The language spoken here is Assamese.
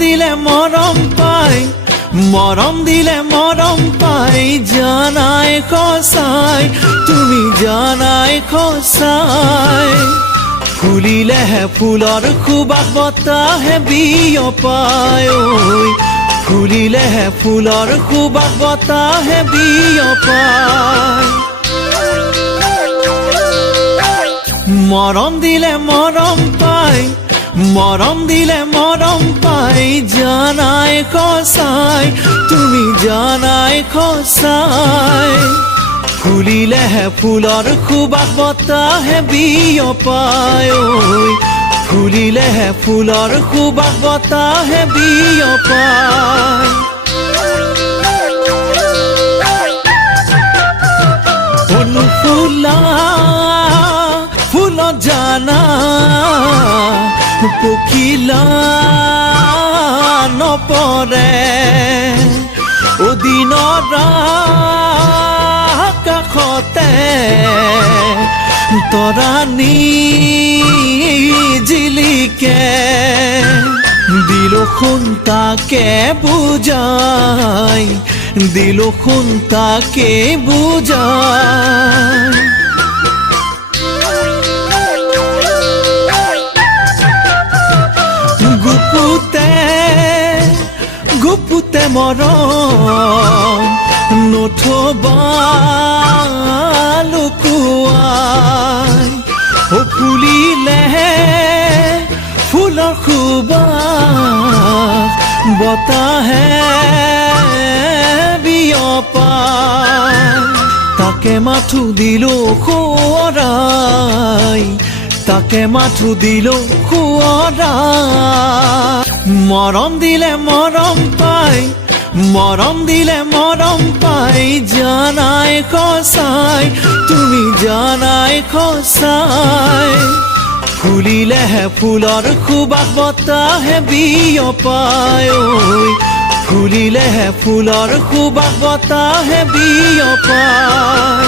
দিলে মৰম পাই মৰম দিলে মৰম পাই জানাই খসাই তুমি জানাই খসাই ফুলিলেহে ফুলৰ খুবাক বতাহে বিয়পাই ঐ ফুলিলেহে ফুলৰ খুবাক বতাহে বিয়পাই মৰম দিলে মৰম পাই মৰম দিলে মৰম পাই জানাই খসাই তুমি জানাই খসাই ফুলিলেহে ফুলৰ খুবাক বতাহে বিয়পাই ঐ ফুলিলেহে ফুলৰ খুবাক বতাহে বিয়পাই অনুফুলা ফুলত জানা পখিলা নপৰে অদিনৰ কাষতে তৰাণী জিলিকে দিলখোন তাকে বুজাই দিলখোন তাকে বুজাই গুপুতে মৰম নথবা লুকুৱাই ফুলিলেহে ফুলৰ সুবাস বতাহে বিয়পাই তাকে মাথো দিলো সোঁৱৰাই তাকে মাথো দিলো সোঁৱৰাই মৰম দিলে মৰম পাই মৰম দিলে মৰম পাই জানাই খসাই তুমি জানাই খসাই ফুলিলেহে ফুলৰ খুবাক বতাহে বিয়পাই ঐ ফুলিলেহে ফুলৰ খুবাক বতাহে বিয়পাই